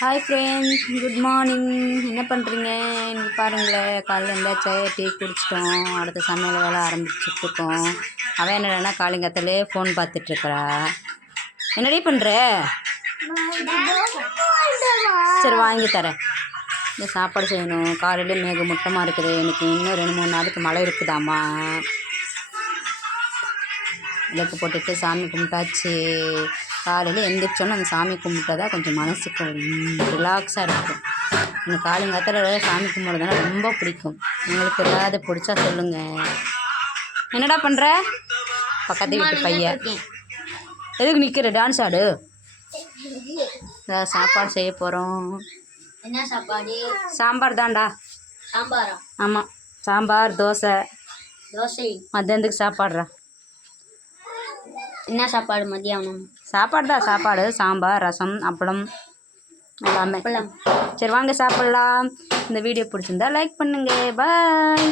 Hi friends, good morning. என்ன பண்ணுறீங்க? இன்னைக்கு பாருங்களேன், காலையில் இருந்தாச்சே டீ குடிச்சிட்டோம். அடுத்த சமையல் வேலை ஆரம்பிச்சுட்ருக்கோம். அவன் என்னடனா காலைங்கத்திலே ஃபோன் பார்த்துட்ருக்குறா. என்னடி பண்ணுற? சரி வாங்கி தரேன். இந்த சாப்பாடு செய்யணும். காலையில் மேகமூட்டமாக இருக்குது. எனக்கு இன்னும் 2-3 நாளைக்கு மழை இருக்குதாம்மா. விளக்கு போட்டுட்டு சாமி கும்பிட்டாச்சு. காலையில் எழுந்திரிச்சோன்னு அந்த சாமி கும்பிட்டா தான் கொஞ்சம் மனசுக்கு ரிலாக்ஸாக இருக்கும். எனக்கு காலங்காலத்தில் சாமி கும்பிட்றதுனா ரொம்ப பிடிக்கும். உங்களுக்கு ஏதாவது பிடிச்சா சொல்லுங்கள். என்னடா பண்ணுற? பக்கத்து வீட்டு பையன். எதுக்கு நிற்கிற? டான்ஸ் ஆடு. சாப்பாடு செய்ய போகிறோம். என்ன சாப்பாடு? சாம்பார் தான்டா. சாம்பாரா? ஆமாம், சாம்பார், தோசை. மத்தியானத்துக்கு சாப்பாடுறா. என்ன சாப்பாடு மதியானம்? சாப்பாடு தான். சாப்பாடு, சாம்பார், ரசம், அப்பளம் எல்லாமே. அப்பளம். சரி வாங்க சாப்பிட்லாம். இந்த வீடியோ பிடிச்சிருந்தா லைக் பண்ணுங்கள். பாய்.